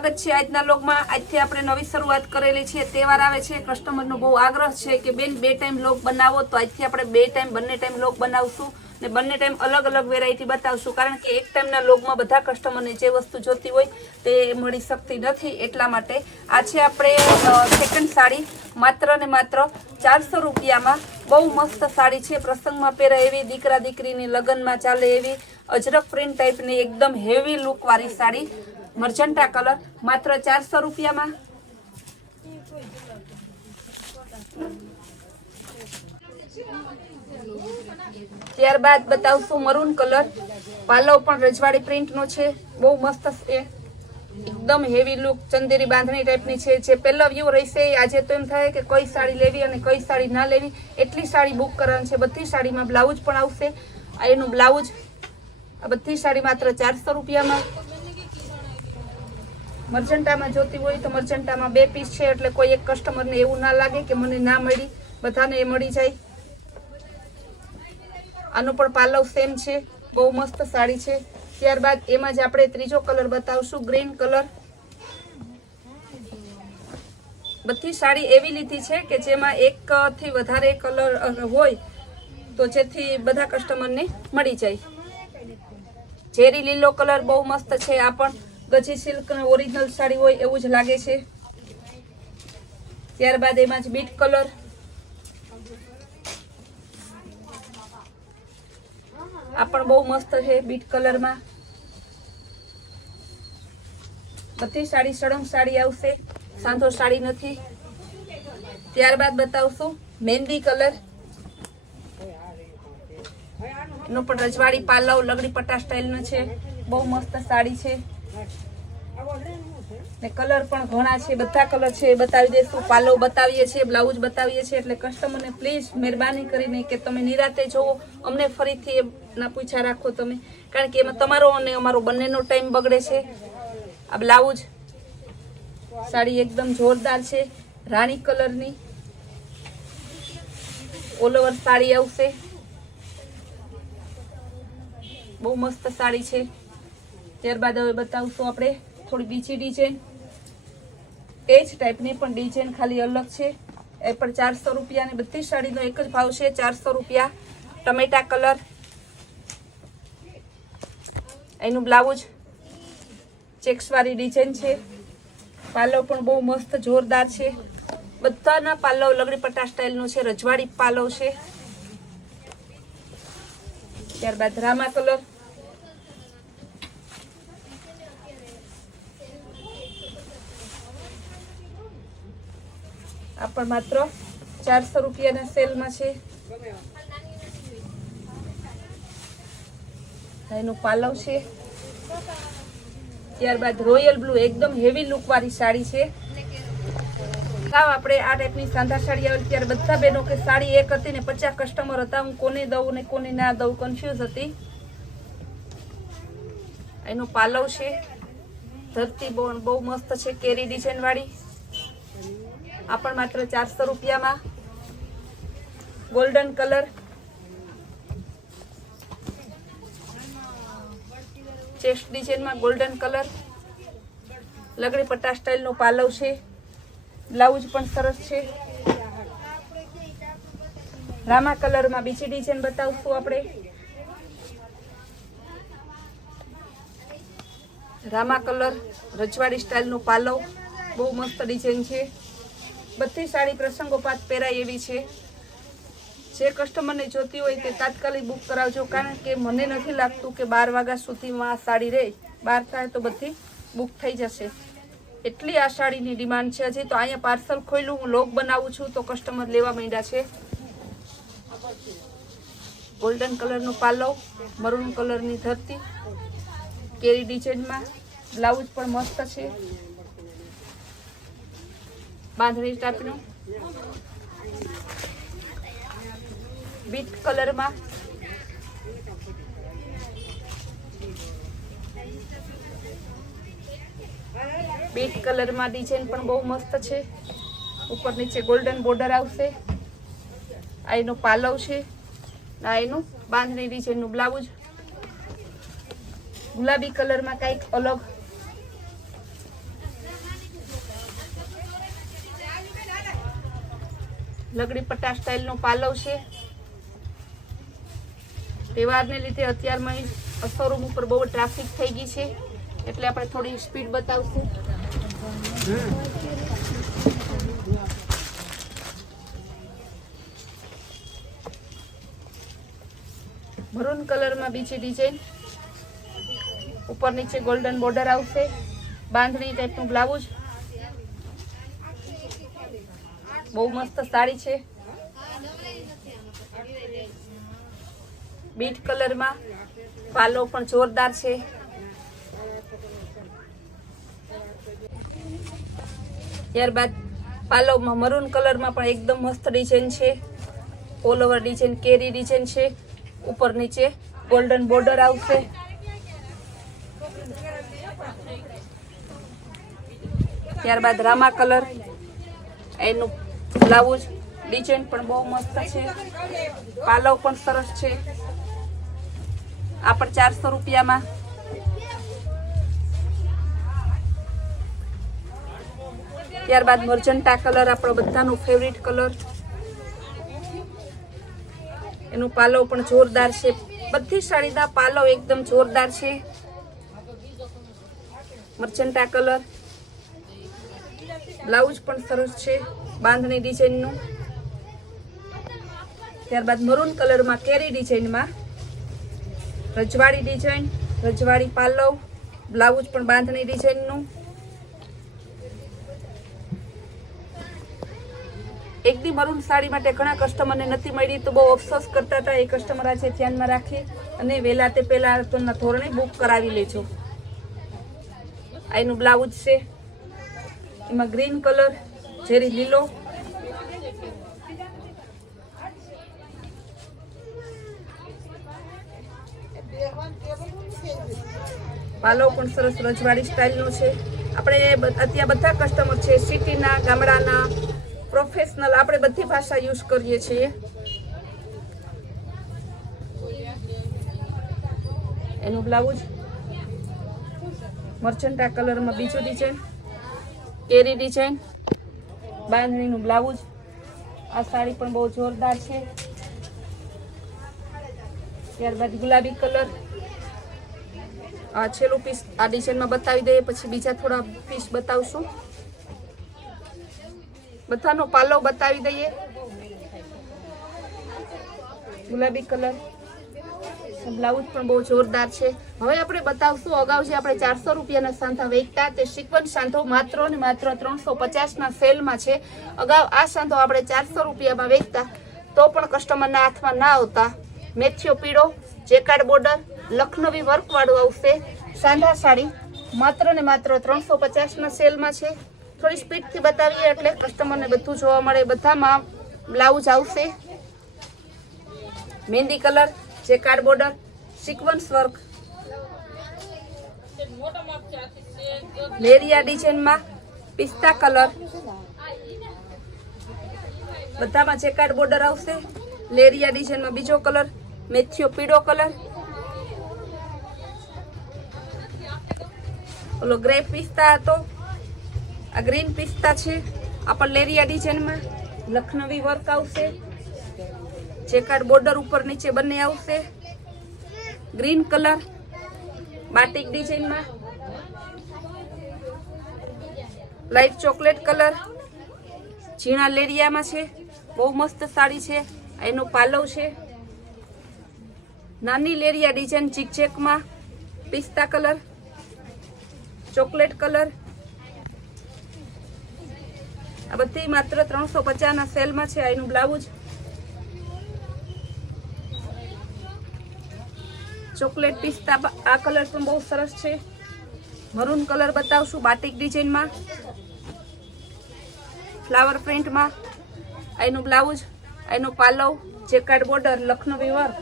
સ્વાગત છે આજના વ્લોગમાં। આજથી આપણે નવી શરૂઆત કરેલી છે। તહેવાર આવે છે, કસ્ટમરનો બહુ આગ્રહ છે કે બેન 2 ટાઈમ વ્લોગ બનાવો, તો આજથી આપણે 2 ટાઈમ બંને ટાઈમ વ્લોગ બનાવશું ને બંને ટાઈમ અલગ અલગ વેરાયટી બતાવશું। કારણ કે એક ટાઈમના વ્લોગમાં બધા કસ્ટમરને જે વસ્તુ જોતી હોય તે મળી શકતી નથી, એટલા માટે આ છે આપણે સેકન્ડ સાડી, માત્ર ને માત્ર 400 રૂપિયામાં। બહુ મસ્ત સાડી છે, પ્રસંગમાં પહેરાય એવી, દીકરા દીકરીની લગ્નમાં ચાલે એવી અજરક પ્રિન્ટ ટાઈપની એકદમ હેવી લુક વાળી સાડી, મર્જન્ટા કલર, માત્ર 400 રૂપિયામાં। ત્યારબાદ બતાવશું મરૂન કલર, પાલવ પણ રજવાડી પ્રિન્ટનો છે, બહુ મસ્ત છે, એકદમ હેવી લુક, ચંદેરી બાંધણી ટાઈપની છે। જે પહેલો વ્યૂ રહેશે આજે તો એમ થાય કે કઈ સાડી લેવી અને કઈ સાડી ના લેવી, એટલી સાડી બુક કરવાની છે। બધી સાડીમાં બ્લાઉઝ પણ આવશે, આ એનું બ્લાઉઝ। આ બધી સાડી માત્ર 400 રૂપિયામાં। મર્જન્ટામાં જોતી હોય તો મર્જન્ટામાં 2 પીસ છે, એટલે કોઈ એક કસ્ટમરને એવું ના લાગે કે મને ના મળી, બધાને એ મળી જાય। આનો પણ પાલવ સેમ છે, બહુ મસ્ત સાડી છે। ત્યારબાદ એમાં જ આપણે ત્રીજો કલર બતાવશું, ગ્રીન કલર। બધી સાડી એવી લીધી છે કે જેમાં એક થી વધારે કલર હોય તો જેથી બધા કસ્ટમરને મળી જાય। ઝેરી લીલો કલર બહુ મસ્ત છે, આ પણ ગજી સિલ્ક ઓરિજિનલ સાડી હોય એવું જ લાગે છે। ત્યારબાદ એમાં જ બીટ કલર, આ પણ બહુ મસ્ત છે બીટ કલરમાં। બધી સાડી સળંગ સાડી આવશે, સાંધો સાડી નથી। ત્યારબાદ બતાવશું મહેંદી કલર, એનો પણ રજવાડી પાલવ લગડી પટ્ટા સ્ટાઇલનો છે, બહુ મસ્ત સાડી છે ને કલર પણ ઘણા છે, બધા કલર છે એ બતાવી દઈશું। પાલવ બતાવીએ છીએ, બ્લાઉઝ બતાવીએ છીએ, એટલે કસ્ટમરને પ્લીઝ મહેરબાની કરીને કે તમે નિરાતે જોવો, અમને ફરીથી એ ના પૂછા રાખો તમે, કારણ કે એમાં તમારો અને અમારો બંનેનો ટાઈમ બગડે છે। આ બ્લાઉઝ, સાડી એકદમ જોરદાર છે, રાણી કલરની ઓલ ઓવર સાડી આવશે, બહુ મસ્ત સાડી છે। ત્યારબાદ હવે બતાવશું આપણે થોડી બીજી ડિઝાઇન, એ જ ટાઈપની પણ ડિઝાઇન ખાલી અલગ છે, એ પણ 400 રૂપિયાની। બધી સાડીનો એક જ ભાવ છે, 400 રૂપિયા। ટમેટા કલર, એનું બ્લાઉઝ ચેક્સવાળી ડિઝાઇન છે, પાલવ પણ બહુ મસ્ત જોરદાર છે, બધાના પાલવ લગડી પટ્ટા સ્ટાઇલનું છે, રજવાડી પાલવ છે। ત્યારબાદ રામા કલર, આ પણ માત્ર 400 રૂપિયાના સેલમાં છે, એનું પાલવ છે। ત્યારબાદ રોયલ બ્લુ, એકદમ હેવી લુક વાળી સાડી છે। આપણે આ ટાઈપની સાંધા સાડી આવેલી ત્યારે બધા બહેનો કે સાડી એક હતી ને 50 કસ્ટમર હતા, હું કોને દઉં ને કોને ના દઉં કન્ફ્યુઝ હતી। એનું પાલવ છે, ધરતી બહુ મસ્ત છે, કેરી ડિઝાઇન વાળી, આ પણ માત્ર 400 રૂપિયામાં। ગોલ્ડન કલર, ચેસ્ટ ડિઝાઇનમાં ગોલ્ડન કલર, લગડી પટ્ટા સ્ટાઇલનો પાલવ છે, બ્લાઉઝ પણ સરસ છે। રામા કલરમાં બીજી ડિઝાઇન બતાવશું આપણે, રામા કલર, રજવાડી સ્ટાઇલનો પાલવ, બહુ મસ્ત ડિઝાઇન છે। બધી સાડી પ્રસંગોપાત પહેરાય એવી છે, જે કસ્ટમરને જોતી હોય તે તાત્કાલિક બુક કરાવજો, કારણ કે મને નથી લાગતું કે 12 વાગ્યા સુધીમાં આ સાડી રહે, 12 થાય તો બધી બુક થઈ જશે, એટલી આ સાડીની ડિમાન્ડ છે। હજી તો અહીંયા પાર્સલ ખોલ્યું, હું લોગ બનાવું છું તો કસ્ટમર લેવા માંડ્યા છે। ગોલ્ડન કલરનું પાલવ, મરૂન કલરની ધરતી, કેરી ડિઝાઇનમાં, બ્લાઉઝ પણ મસ્ત છે, બાંધણી ટાઈપનું, બીટ કલરમાં, બીટ કલરમાં ડિઝાઇન પણ બહુ મસ્ત છે, ઉપર નીચે ગોલ્ડન બોર્ડર આવશે, આ એનું પાલવ છે, આ એનું બાંધણી ડિઝાઇનનું બ્લાઉઝ, ગુલાબી કલરમાં કંઈક અલગ લગડી પટ્ટા સ્ટાઇલનો પાલવ છે. તહેવારને લીધે અત્યારમાં શોરૂમ ઉપર બહુ ટ્રાફિક થઈ ગઈ છે એટલે આપણે થોડી સ્પીડ બતાવશું. મરૂન કલરમાં બીજી ડિઝાઇન, ઉપર નીચે ગોલ્ડન બોર્ડર આવશે, બાંધણી ટાઈપનું બ્લાઉઝ. બહુ મસ્ત સાડી છે. બીટ કલરમાં પાલો પણ જોરદાર છે. ત્યારબાદ પાલવમાં મરૂન કલરમાં પણ એકદમ મસ્ત ડિઝાઇન છે. ઓલ ઓવર ડિઝાઇન કેરી ડિઝાઇન છે. ઉપર નીચે ગોલ્ડન બોર્ડર આવશે. ત્યારબાદ રામા કલર, એનું બ્લાઉઝ ડિઝાઇન પણ બહુ મસ્ત છે. પાલવ પણ સરસ છે. આ પણ 400 રૂપિયામાં. ત્યારબાદ મર્જન્ટા કલર, આપણો બધાનો ફેવરિટ કલર. એનું પાલવ પણ જોરદાર છે. બધી સાડીના પાલવ એકદમ જોરદાર છે. મર્જન્ટા કલર, બ્લાઉઝ પણ સરસ છે બાંધણી ડિઝાઇનનું. ત્યારબાદ મરૂન કલરમાં કેરી ડિઝાઇનમાં રજવાડી ડિઝાઇન, રજવાડી પાલવ, બ્લાઉઝ પણ બાંધણી ડિઝાઇનનું. એકદી મરૂન સાડી માટે ઘણા કસ્ટમરને નથી મળી તો બહુ અફસોસ કરતા હતા. એ કસ્ટમર આજે ધ્યાનમાં રાખી અને વહેલા તે પહેલા ધોરણે બુક કરાવી લેજો. આ એનું બ્લાઉઝ છે. એમાં ગ્રીન કલર, ઝેરી લીલો. પાલવ પણ સરસ રજવાડી સ્ટાઇલનો છે. આપણે અત્યારે બધા કસ્ટમર છે સિટીના, ગામડાના, પ્રોફેશનલ, આપણે બધી ભાષા યુઝ કરીએ છીએ. એનું બ્લાઉઝ મર્ચન્ટા કલરમાં બીજું ડિઝાઇન, કેરી ડિઝાઇન, બાંધણીનું બ્લાઉઝ. આ સાડી પણ બહુ જોરદાર છે. ત્યારબાદ ગુલાબી કલર. આ છેલ્લું પીસ આ ડિઝાઇનમાં બતાવી દઈએ, પછી બીજા થોડા પીસ બતાવશું. બધાનો પાલવ બતાવી દઈએ. ગુલાબી કલર, બ્લાઉઝ પણ બહુ જોરદાર છે. હવે આપણે બતાવશું, અગાઉ જે આપણે 400 રૂપિયાના સાંધા વેચતા તે સિક્વન્સ સાંધો માત્ર ને માત્ર 350ના સેલમાં છે. અગાઉ આ સાંધો આપણે 400 રૂપિયામાં વેચતા તો પણ કસ્ટમરના હાથમાં ના આવતા. મેથિયો પીળો, જેકાર્ડ બોર્ડર, લખનવી વર્કવાળું આવશે સાંધા સાડી. માત્ર ને માત્ર 350ના સેલમાં છે. થોડી સ્પીડથી બતાવીએ એટલે કસ્ટમરને બધું જોવા મળે. બધામાં બ્લાઉઝ આવશે. Mehndi colour, jacquard border, sequence work, leheriya ડિઝાઇનમાં પિસ્તા કલર. બધામાં જેકાર્ડ બોર્ડર આવશે. લેરિયા ડિઝાઇનમાં બીજો કલર, મેથિયો પીળો કલર. ઓલો ગ્રે પિસ્તા હતો, આ ગ્રીન પિસ્તા છે. આ પણ લેરિયા ડિઝાઇનમાં લખનવી વર્ક આવશે. જેકાર્ડ બોર્ડર ઉપર નીચે બંને આવશે. ગ્રીન કલર, બાટિક ડિઝાઇનમાં, લાઈટ ચોકલેટ કલર, ઝીણા લેરિયામાં છે. બહુ મસ્ત સાડી છે. એનો પાલવ છે. નાની લેરિયા ડિઝાઇન ચીકચેકમાં, પિસ્તા કલર, ચોકલેટ કલર. આ બધી માત્ર 350ના સેલમાં છે. એનું બ્લાઉઝ ચોકલેટ પિસ્તા, આ કલર પણ બહુ સરસ છે. મરૂન કલર બતાવશું બાટિક ડિઝાઇનમાં, ફ્લાવર પ્રિન્ટમાં. એનું બ્લાઉઝ, એનો પાલવ, જેકાર્ડ બોર્ડર, લખનવી વર્ક.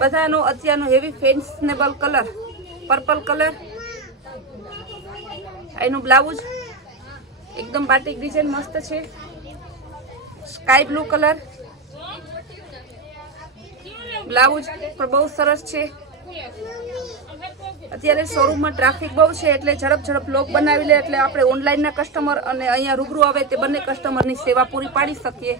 બધાનો અત્યારનો heavy fashionable colour purple colour. એનું બ્લાઉઝ એકદમ બાટિક ડિઝાઇન મસ્ત છે. સ્કાય બ્લુ કલર, બ્લાઉઝ પણ બહુ સરસ છે. અત્યારે શોરૂમમાં ટ્રાફિક બહુ છે એટલે ઝડપ બ્લોગ બનાવી લે એટલે આપણે ઓનલાઈનના કસ્ટમર અને અહીંયા રૂબરૂ આવે તે બંને કસ્ટમરની સેવા પૂરી પાડી શકીએ.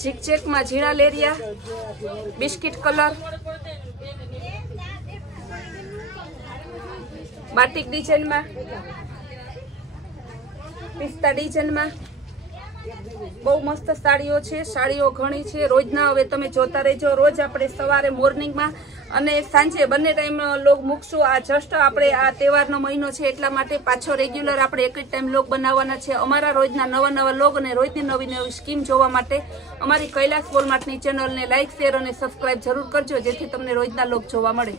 ઝીકઝેકમાં ઝીણા લેરિયા, બિસ્કિટ કલર, બાટિક ડિઝાઇનમાં, પિસ્તા ડિઝાઇનમાં બહુ મસ્ત સાડીઓ છે. સાડીઓ ઘણી છે. રોજના હવે તમે જોતા રહેજો. રોજ આપણે સવારે મોર્નિંગમાં અને સાંજે બંને ટાઈમ લોગ મૂકશું. આ જસ્ટ આપણે આ તહેવારનો મહિનો છે એટલા માટે પાછો રેગ્યુલર આપણે એક જ ટાઈમ લોગ બનાવવાના છે. અમારા રોજના નવા લોગ અને રોજની નવી સ્કીમ જોવા માટે અમારી કૈલાસ વોલમાર્ટની ચેનલને લાઇક, શેર અને સબસ્ક્રાઇબ જરૂર કરજો, જેથી તમને રોજના લોગ જોવા મળે.